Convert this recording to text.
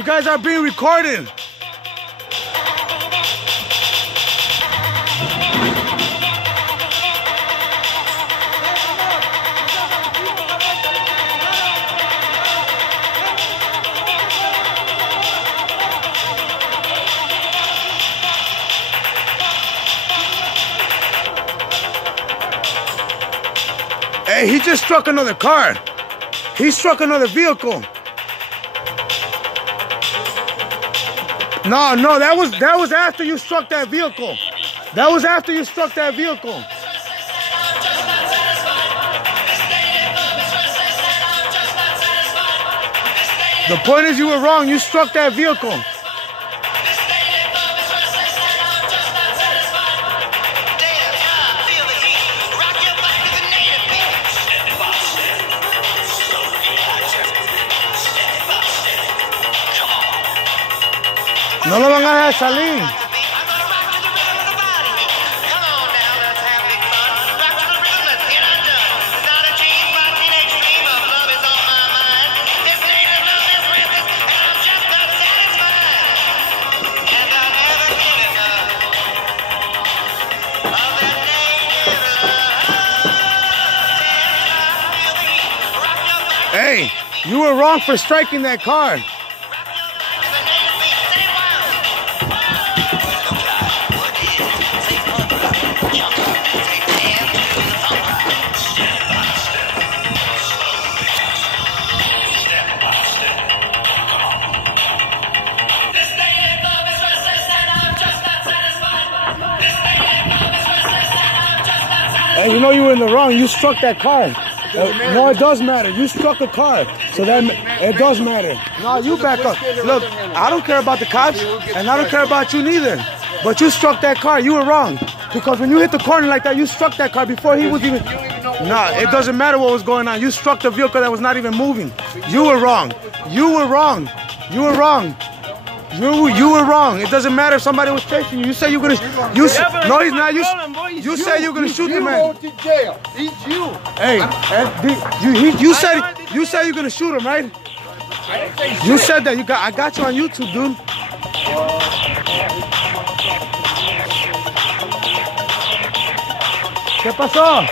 You guys are being recorded. Hey, he just struck another car. He struck another vehicle. No, that was after you struck that vehicle. That was after you struck that vehicle. The point is you were wrong. You struck that vehicle. No lo van a dejar salir. Hey, you were wrong for striking that car. Hey, you know you were in the wrong. You struck that car. No, it does matter. You struck a car, so that it does matter. No, you back up. Look, I don't care about the cops, and I don't care about you neither. But you struck that car. You were wrong. Because when you hit the corner like that, you struck that car before he was even... Nah, it doesn't matter what was going on. You struck the vehicle that was not even moving. You were wrong. You were wrong. You were wrong. You were wrong. It doesn't matter if somebody was chasing you. You say you're gonna. No, he's not. You say you're gonna shoot the man. He's to jail. He's you. Hey, you said you're gonna shoot him, right? You said that. I got you on YouTube, dude. ¿Qué pasó?